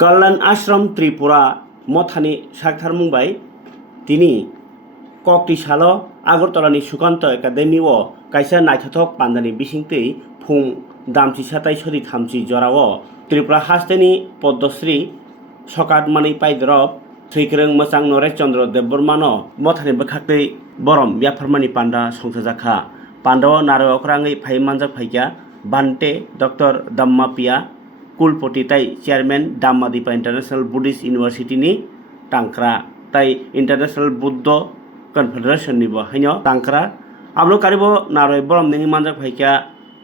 कल्याण आश्रम त्रिपुरा मथानि साक्थार मुंबाई तिनि कक्तिसालो आगरतलानि सुकान्त एकाडेमी ओ कायसा नायथाथक पान्दानि बिसिंतै फुं दामचि साताई सरि थामचि जराव त्रिपुरा हास्टेनि पद्मश्री सकातमानि पाइदरब सैख्रों मोचां नरेश चंद्र देबबर्मानो मथानि बखाक्तै बरम व्याफारमानि पान्दा संसाजाखा पान्दाव नारयक्राङै फाइ मानजाक फाइक्या बान्टे डॉक्टर दाम्मापिया कुलपति ताई चेयरमैन दाम्मादिपा इंटरनेशनल बुद्धिस्ट यूनिवर्सिटी नि टांक्रा ताई इंटरनेशनल बुद्ध कन्फेडरेशन नि बहाइनो टांक्रा आमलो कारिबो नारय बरम नि मानजाक फाइक्या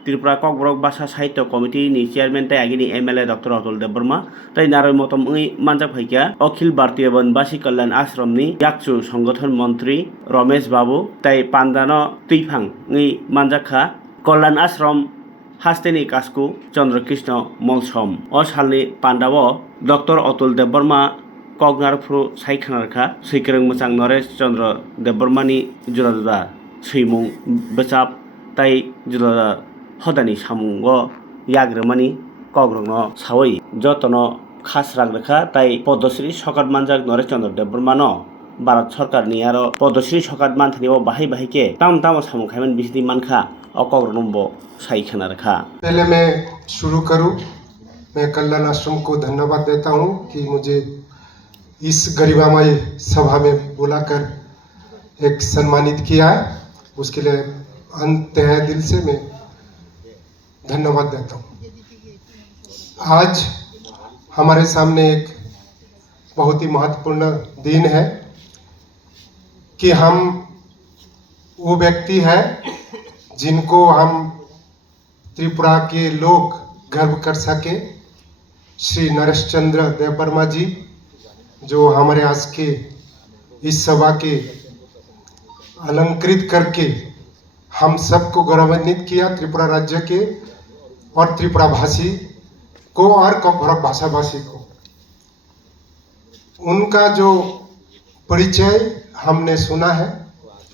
त्रिपुरा ककबरक भाषा साहित्य कमिटी नि चेयरमैन ताई आगिनि एमएलए डॉक्टर अतुल देबबर्मा ताई नारय मतम मानजाक फाइक्या अखिल भारतीय वनवासी कल्याण आश्रम नि याकचु संगठन मंत्री रमेश बाबू ताई पांदानो तुइफां नि मानजाखा कल्याण आश्रम हास्टेनि कास्कु चंद्रकृष्ण मलसम अ सालनि पान्दाव डॉक्टर अतुल देबबर्मा कगनारफ्रु साइखानारखा सैख्रों मोचां नरेश चंद्र देबबर्मानि जुदा जुदा सैमुं बेचाब ताई जुदा जुदा हदानि सामुंग याग्रोमानि कग्रंनो सावै जतनो खासरांरेखा ताई पद्मश्री सकात मानजाक नरेश चंद्र देबबर्मानो भारत सरकारनि आरो पद्मश्री सकात मानथानिव बाहाय बाहायके ताम ताम सामुं खायमोन बिसनि मानखा अकग्रनम्बो साइखाना रखा। पहले मैं शुरू करूं, मैं कल्याण आश्रम को धन्यवाद देता हूं कि मुझे इस गरिमामय सभा में बुलाकर एक सम्मानित किया है, उसके लिए अंततः दिल से मैं धन्यवाद देता हूं। आज हमारे सामने एक बहुत ही महत्वपूर्ण दिन है कि हम वो व्यक्ति है जिनको हम त्रिपुरा के लोग गर्व कर सके। श्री नरेश चंद्र देबबर्मा जी जो हमारे आज के इस सभा के अलंकृत करके हम सबको गौरवान्वित किया, त्रिपुरा राज्य के और त्रिपुरा भाषी को और ककबरक भाषा भाषी को। उनका जो परिचय हमने सुना है,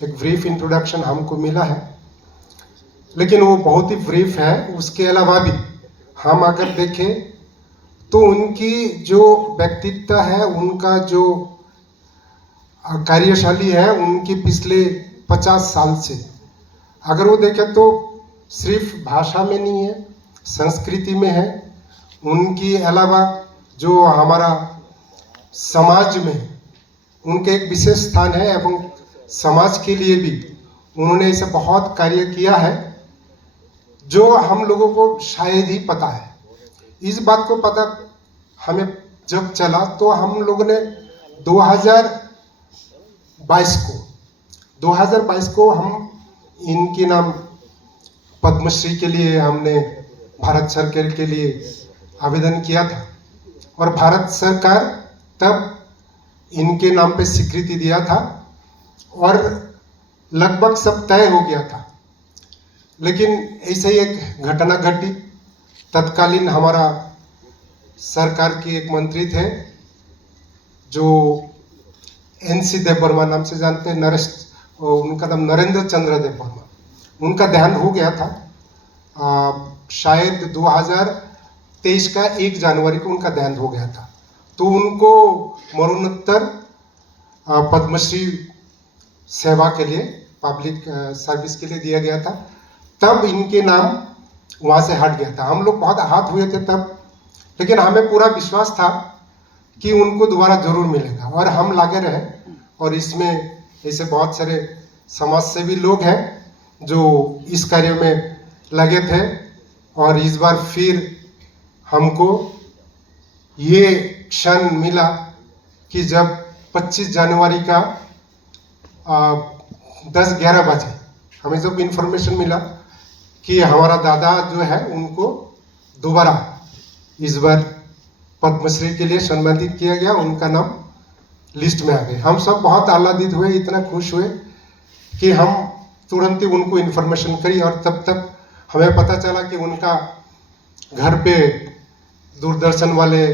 एक ब्रीफ इंट्रोडक्शन हमको मिला है, लेकिन वो बहुत ही ब्रीफ है। उसके अलावा भी हम अगर देखें तो उनकी जो व्यक्तित्व है, उनका जो कार्यशैली है, उनकी पिछले 50 साल से अगर वो देखें तो सिर्फ भाषा में नहीं है, संस्कृति में है। उनकी अलावा जो हमारा समाज में उनके एक विशेष स्थान है एवं समाज के लिए भी उन्होंने ऐसा बहुत कार्य किया है जो हम लोगों को शायद ही पता है। इस बात को पता हमें जब चला तो हम लोगों ने 2022 को हम इनके नाम पद्मश्री के लिए हमने भारत सरकार के लिए आवेदन किया था और भारत सरकार तब इनके नाम पे स्वीकृति दिया था और लगभग सब तय हो गया था। लेकिन ऐसे ही एक घटना घटी। तत्कालीन हमारा सरकार के एक मंत्री थे जो NC देबबर्मा नाम से जानते हैं, उनका नाम नरेंद्र चंद्र देबबर्मा। उनका देहांत हो गया था शायद 2023 का 1 जनवरी को उनका देहांत हो गया था। तो उनको मरणोत्तर पद्मश्री सेवा के लिए, पब्लिक सर्विस के लिए दिया गया था। तब इनके नाम वहाँ से हट गया था। हम लोग बहुत आहत हुए थे तब, लेकिन हमें पूरा विश्वास था कि उनको दोबारा जरूर मिलेगा और हम लगे रहे। और इसमें ऐसे बहुत सारे समाज सेवी लोग हैं जो इस कार्य में लगे थे और इस बार फिर हमको ये क्षण मिला कि जब 25 जनवरी का 10-11 बजे हमें जब इंफॉर्मेशन मिला कि हमारा दादा जो है उनको दोबारा इस बार पद्मश्री के लिए सम्मानित किया गया, उनका नाम लिस्ट में आ गए। हम सब बहुत आह्लादित हुए, इतना खुश हुए कि हम तुरंत ही उनको इंफॉर्मेशन करी और तब तक हमें पता चला कि उनका घर पे दूरदर्शन वाले,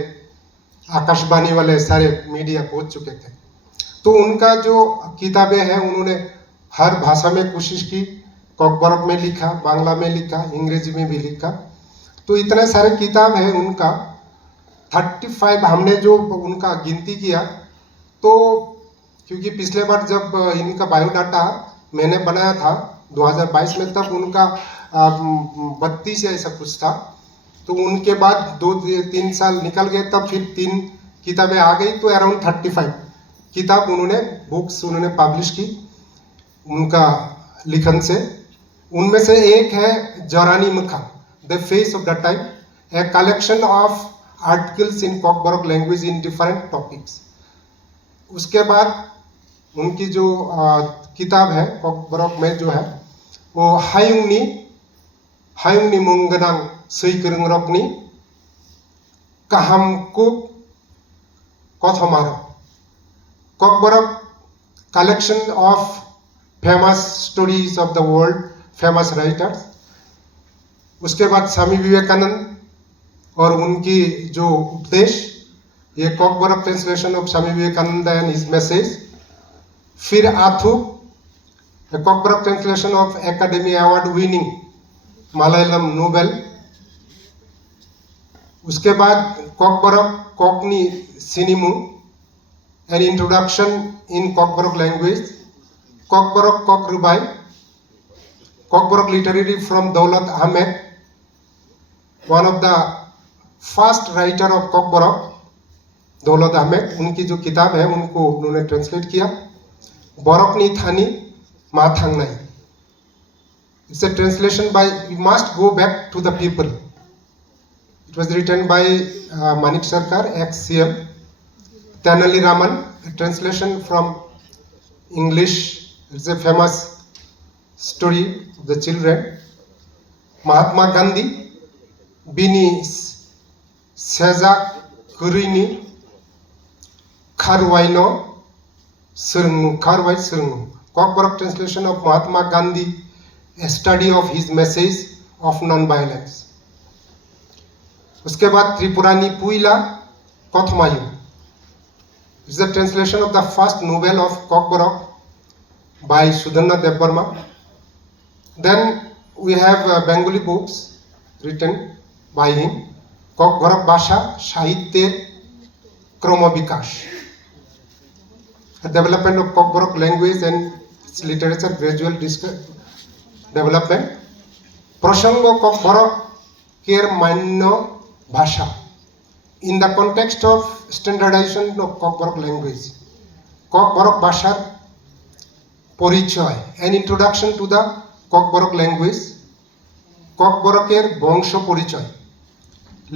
आकाशवाणी वाले सारे मीडिया पहुंच चुके थे। तो उनका जो किताबें हैं उन्होंने हर भाषा में कोशिश की, ककबरक में लिखा, बांग्ला में लिखा, अंग्रेजी में भी लिखा। तो इतने सारे किताब है उनका 35 हमने जो उनका गिनती किया, तो क्योंकि पिछले बार जब इनका बायोडाटा मैंने बनाया था 2022 में, तब उनका 32 या ऐसा कुछ था। तो उनके बाद 2-3 साल निकल गए, तब फिर 3 किताबें आ गई, तो अराउंड 35 किताब उन्होंने बुक्स उन्होंने पब्लिश की उनका लिखन से। उनमें से एक है Jarani Mukha, the face of the time, a collection of articles in Kokborok language in different topics. उसके बाद उनकी जो किताब है कॉकबरोक में जो है वो Hayungni Mungnang Saikrangrakni Kahamku Kathmaro, Kokborok collection of famous stories of the world, famous writers. उसके बाद स्वामी विवेकानंद और उनकी जो उपदेश, ये Kokborok translation of Swami Vivekananda and his message. फिर Athu, Kokborok translation of academy award winning Malayalam novel. उसके बाद Kokborok Kokni Sinimu, an introduction in Kokborok language, Kokborok Kokrubai, Kokborok literary from Daulat Ahmed, one of the first writer of कॉकबरोक, दौलत अहमद। उनकी जो किताब है उनको उन्होंने ट्रांसलेट किया। बरकनी थानी माथांगनाई, it's a translation by, we must go back to the people. It was written by Manik Sarkar, ex-CM. Tenali Raman, a translation from English. It's a famous story of the children. Mahatma Gandhi, Bini Sejak Kurini, Kharwaino Sirngu, Kharwai Sirngu. Cockborough translation of Mahatma Gandhi, a study of his message of non-violence. उसके बाद त्रिपुरानी पुइला कथमायु, is the translation of the first novel of Cockborough by Sudhana Devbarma. Then we have Bengali books written by him, Cockborock Bhasha Sahityer Kromobikash, the development of Cockborock language and its literature, gradual development. Prashango Cockborock Ker Manno Bhasha, in the context of standardization of Cockborock language, Cockborock Bhashar Porichoy, an introduction to the Cockborock language, Cockborockeর বংশ পরিচয়,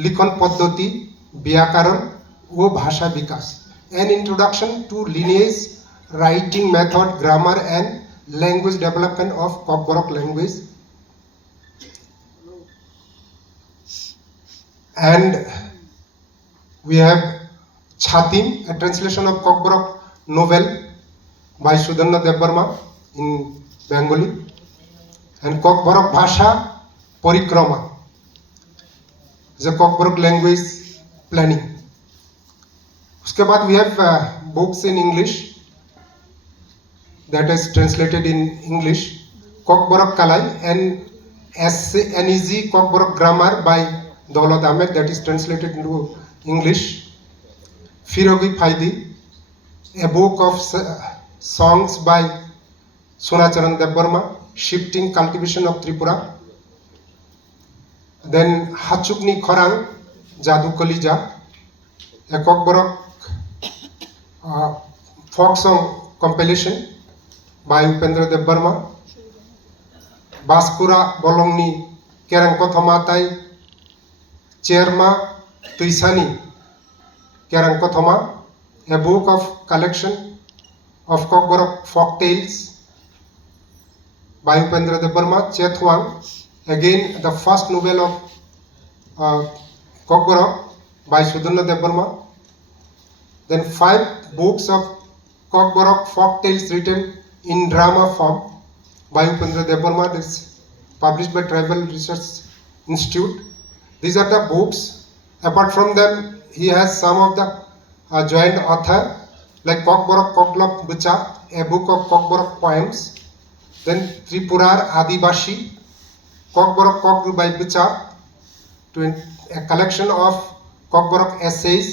লিখন পদ্ধতি, ব্যাকরণ ও ভাষা বিকাশ, an introduction to lineage, writing method, grammar and language development of Cockborock language. And we have Chatim, a translation of Cockborock novel by Sudhana Devbarma in Bengali, and Cockborock Bhasha Parikrama, the Cockborock language planning. उसके बाद we have books in English that is translated in English, Cockborock Kalai, and an easy Cockborock grammar by Daulat Ahmed, that is translated into English. Firogi Faidi, a book of songs by Sonacharan Devbarma, Shifting Cultivation of Tripura. Then Hachukni Khorang, Jadu Kalija, a Cockborock folk song compilation by Upendra Devbarma. Baskura Bolongni Kerangkothamatai, Cherma Tuisani Kerangkothama, a book of collection of Cockborock folk tales by Upendra Devbarma. Chethuang, again the first novel of Cockborock by Sudhana Devbarma. Then 5 books of Cockborock folk tales written in drama form by Upendra Devbarma, this published by Tribal Research Institute. These are the books. Apart from them, he has some of the joint author like Cockborock Koklop Bucha, a book of Cockborock poems. Then Tripurar Adibashi, Cockborock Kokru by Bucha, a collection of Kokborok essays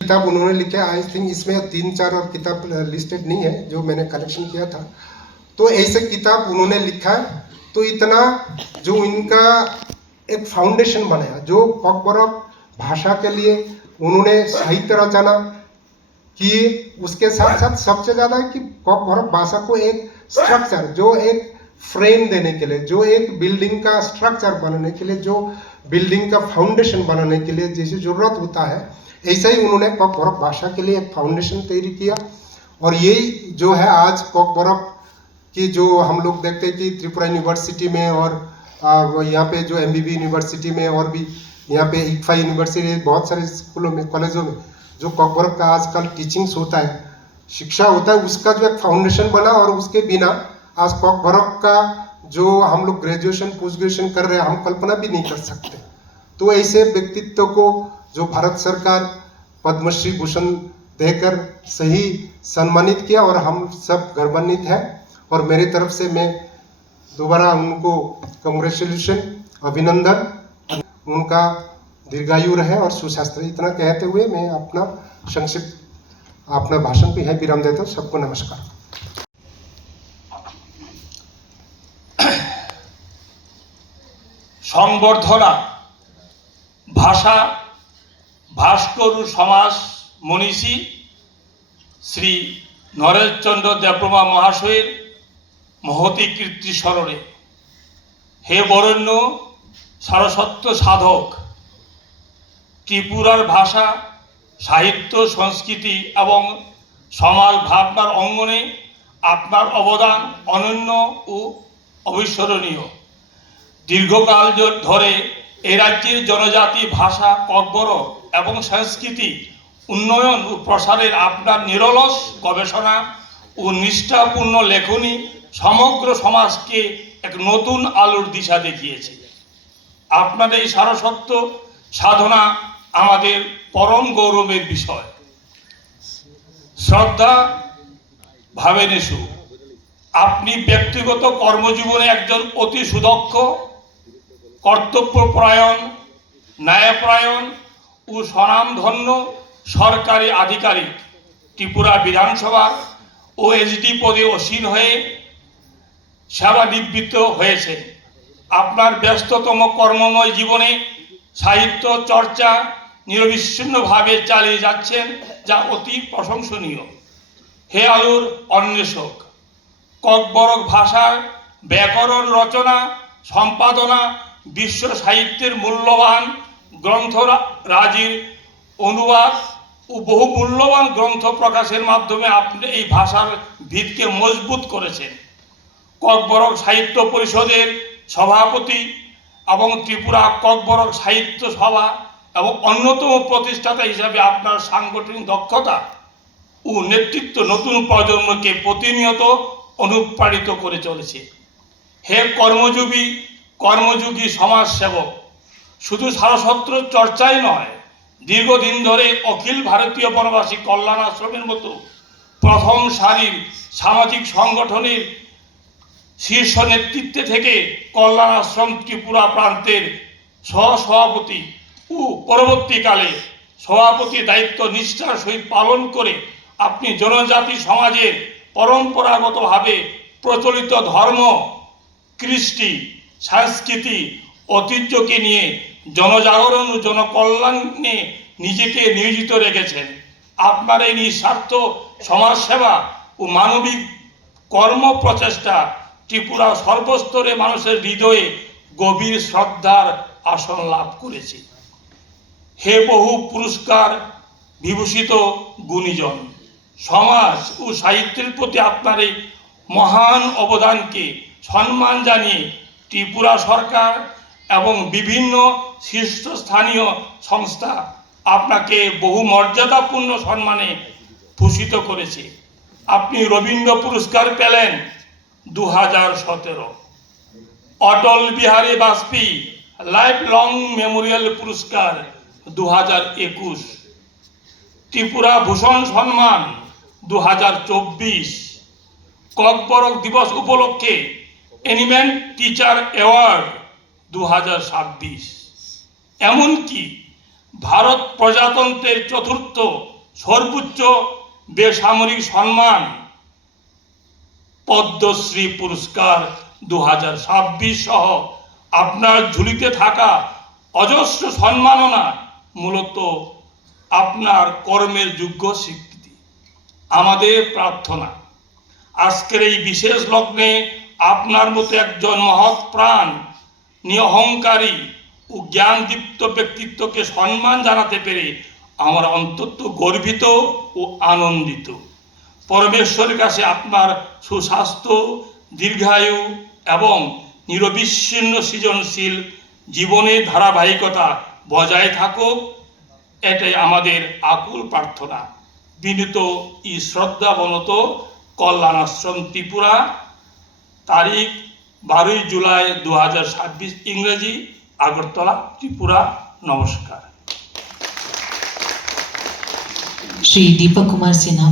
किताब उन्होंने लिखे। I think इसमें 3-4 और किताब listed नहीं है जो मैंने कलेक्शन किया था। तो ऐसे किताब उन्होंने लिखा। तो इतना जो इनका एक फाउंडेशन बनाया, जो कॉकबरक भाषा के लिए उन्होंने साहित्य रचना कि उसके साथ साथ सबसे ज्यादा कि कॉकबरक भाषा को एक स्ट्रक्चर, जो एक फ्रेम देने के लिए, जो एक बिल्डिंग का स्ट्रक्चर बनाने के लिए, जो बिल्डिंग का फाउंडेशन बनाने के लिए जैसे जरूरत होता है, ऐसे ही उन्होंने कॉकबरक भाषा के लिए एक फाउंडेशन तैयार किया। और यही जो है आज कॉकबरक की जो हम लोग देखते हैं कि त्रिपुरा यूनिवर्सिटी में और यहाँ पे जो MBB यूनिवर्सिटी में और भी यहाँ पे इक्फा यूनिवर्सिटी, बहुत सारे स्कूलों में, कॉलेजों में जो कॉकबरक का आजकल टीचिंग्स होता है, शिक्षा होता है, उसका जो एक फाउंडेशन बना। और उसके बिना आज कॉकबरक का जो हम लोग ग्रेजुएशन पोस्ट ग्रेजुएशन कर रहे हैं, हम कल्पना भी नहीं कर सकते। तो ऐसे व्यक्तित्व को जो भारत सरकार पद्मश्री भूषण देकर सही सम्मानित किया और हम सब गर्वान्वित हैं। और मेरी तरफ से मैं दोबारा उनको कंग्रेचुलेशन, अभिनंदन, उनका दीर्घायु रहे और सुशास्त्र। इतना कहते हुए मैं अपना संक्षिप्त अपना भाषण पे है विराम देता हूँ। सबको नमस्कार। সংবর্ধনা ভাষা ভাস্কর সমাজ মনীষী শ্রী নরেশচন্দ্র দেববর্মা মহাশয়ের মহতী কীর্তি স্মরণে। হে বরেণ্য সারস্বত সাধক, ত্রিপুরার ভাষা সাহিত্য সংস্কৃতি এবং সমাজ ভাবনার অঙ্গনে আপনার অবদান অনন্য ও অবিস্মরণীয়। দীর্ঘকাল ধরে এ রাজ্যের জনজাতি ভাষা ককবরক এবং সংস্কৃতি উন্নয়ন ও প্রসারের আপনার নিরলস গবেষণা ও নিষ্ঠাপূর্ণ লেখনী সমগ্র সমাজকে এক নতুন আলোর দিশা দেখিয়েছে। আপনার এই সারস্বত সাধনা আমাদের পরম গৌরবের বিষয়। শ্রদ্ধা ভাবেনেশু, আপনি ব্যক্তিগত কর্মজীবনে একজন অতি সুদক্ষ, কর্তব্যপরায়ণ, ন্যায়পরায়ণ ও স্বনামধন্য সরকারি আধিকারিক। ত্রিপুরা বিধানসভা ও SD পদে আসীন হয়ে সেবানিবৃত্ত হয়েছেন। আপনার ব্যস্ততম কর্মময় জীবনে সাহিত্য চর্চা নিরবিচ্ছিন্নভাবে চালিয়ে যাচ্ছেন, যা অতি প্রশংসনীয়। হে আলোর অন্বেষক, ককবরক ভাষার ব্যাকরণ রচনা সম্পাদনা বিশ্ব সাহিত্যের মূল্যবান গ্রন্থরাজির অনুবাদ ও বহু মূল্যবান গ্রন্থ প্রকাশের মাধ্যমে আপনি এই ভাষার ভিতকে মজবুত করেছেন। ককবরক সাহিত্য পরিষদের সভাপতি এবং ত্রিপুরা ককবরক সাহিত্য সভা এবং অন্যতম প্রতিষ্ঠাতা হিসাবে আপনার সাংগঠনিক দক্ষতা ও নেতৃত্ব নতুন প্রজন্মকে প্রতিনিয়ত অনুপ্রাণিত করে চলেছে। হে কর্মযোগী সমাজসেবক, শুধু সারস্বত চর্চাই নয়, দীর্ঘদিন ধরে অখিল ভারতীয় বনবাসী কল্যাণ আশ্রমের মতো প্রথম সারির সামাজিক সংগঠনের শীর্ষ নেতৃত্বে থেকে কল্যাণ আশ্রম ত্রিপুরা প্রান্তের সহসভাপতি ও পরবর্তীকালে সভাপতি দায়িত্ব নিষ্ঠার সহিত পালন করে আপনি জনজাতি সমাজের পরম্পরাগতভাবে প্রচলিত ধর্ম, কৃষ্টি, সংস্কৃতি, ঐতিহ্যকে নিয়ে জনজাগরণ ও জনকল্যাণে নিজেকে নিয়োজিত রেখেছেন। আপনার এই নিঃস্বার্থ সমাজসেবা ও মানবিক কর্ম প্রচেষ্টা ত্রিপুরা সর্বস্তরে মানুষের হৃদয়ে গভীর শ্রদ্ধার আসন লাভ করেছে। হে বহু পুরস্কার বিভূষিত গুণীজন, সমাজ ও সাহিত্যের প্রতি আপনার এই মহান অবদানকে সম্মান জানিয়ে ত্রিপুরা সরকার এবং বিভিন্ন শীর্ষস্থানীয় সংস্থা আপনাকে বহু মর্যাদাপূর্ণ সম্মানে ভূষিত করেছে। আপনি রবীন্দ্র পুরস্কার পেলেন 2017, Atal Bihari Vajpayee life long memorial পুরস্কার 2021, ত্রিপুরা ভূষণ সম্মান 2024, ককবরক দিবস উপলক্ষে এনিমেন্ট টিচার অ্যাওয়ার্ড 2026, এমনকি ভারত প্রজাতন্ত্রের চতুর্থ সর্বোচ্চ বেসামরিক সম্মান পদ্মশ্রী পুরস্কার 2026 সহ আপনার ঝুলিতে থাকা অজস্র সম্মাননা মূলত আপনার কর্মের যোগ্য স্বীকৃতি। আমাদের প্রার্থনা আজকের এই বিশেষ লগ্নে আপনার মতো একজন মহৎ প্রাণ নিরহংকারী ও জ্ঞানদীপ্ত ব্যক্তিত্বকে সম্মান জানাতে পেরে আমরা অন্তত গর্বিত ও আনন্দিত। পরমেশ্বরের কাছে আপনার সুস্বাস্থ্য, দীর্ঘায়ু এবং নিরবিচ্ছিন্ন সৃজনশীল জীবনের ধারাবাহিকতা বজায় থাকুক, এটাই আমাদের আকুল প্রার্থনা। বিনীত ই শ্রদ্ধাবনত কল্যাণ আশ্রম ত্রিপুরা, তারিখ 12 জুলাই 2026 ইংরেজি, আগরতলা, ত্রিপুরা। নমস্কার। श्री दीपक कुमार सिन्हा